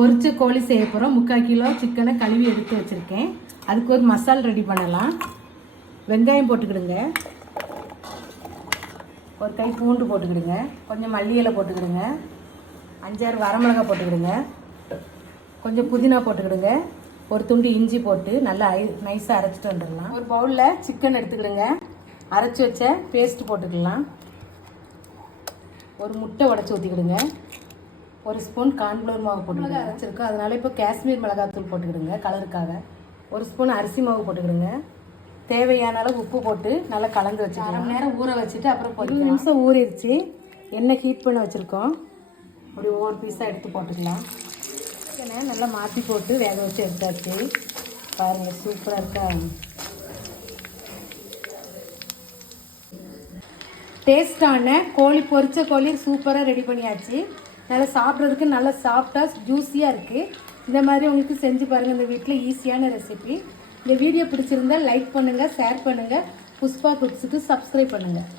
பொரிச்ச கோழி செய்ய போகிறோம். 3/4 கிலோ சிக்கனை கழுவி எடுத்து வச்சுருக்கேன். அதுக்கு ஒரு மசால் ரெடி பண்ணலாம். வெங்காயம் போட்டுக்கிடுங்க, ஒரு கை பூண்டு போட்டுக்கிடுங்க, கொஞ்சம் மல்லி இலை போட்டுக்கிடுங்க, 5-6 வரமிளகாய் போட்டுக்கிடுங்க, கொஞ்சம் புதினா போட்டுக்கிடுங்க, ஒரு துண்டு இஞ்சி போட்டு நல்லா நைஸாக அரைச்சிட்டு வந்துடலாம். ஒரு பவுலில் சிக்கன் எடுத்துக்கிடுங்க, அரைச்சி வச்ச பேஸ்ட் போட்டுக்கலாம். ஒரு முட்டை உடச்சி ஊற்றிக்கிடுங்க, ஒரு ஸ்பூன் கார்ன்ஃப்ளவர் மாவு போட்டுக்கிடுங்க. அரைச்சிருக்கோம், அதனால இப்போ காஷ்மீர் மிளகாத்தூள் போட்டுக்கிடுங்க கலருக்காக. ஒரு ஸ்பூன் அரிசி மாவு போட்டுக்கிடுங்க. தேவையான அளவு உப்பு போட்டு நல்லா கலந்து வச்சு 1/2 மணி நேரம் ஊற வச்சுட்டு அப்புறம் 20 நிமிஷம் ஊறிடுச்சு. எண்ணெய் ஹீட் பண்ண வச்சுருக்கோம். அப்படி ஒவ்வொரு பீஸாக எடுத்து போட்டுக்கலாம். சிக்கனை நல்லா மாற்றி போட்டு வேக வச்சு எடுத்தாச்சு. பாருங்கள், சூப்பராக இருக்கா. டேஸ்டான கோழி, பொரிச்ச கோழி சூப்பராக ரெடி பண்ணியாச்சு. நல்லா சாப்பிட்றதுக்கு நல்லா சாஃப்டாக ஜூஸியாக இருக்குது. இந்த மாதிரி உங்களுக்கு செஞ்சு பாருங்கள். இந்த வீட்டில் ஈஸியான ரெசிபி. இந்த வீடியோ பிடிச்சிருந்தா லைக் பண்ணுங்கள், ஷேர் பண்ணுங்கள். புஷ்பா குக்ஸுக்கு சப்ஸ்கிரைப் பண்ணுங்கள்.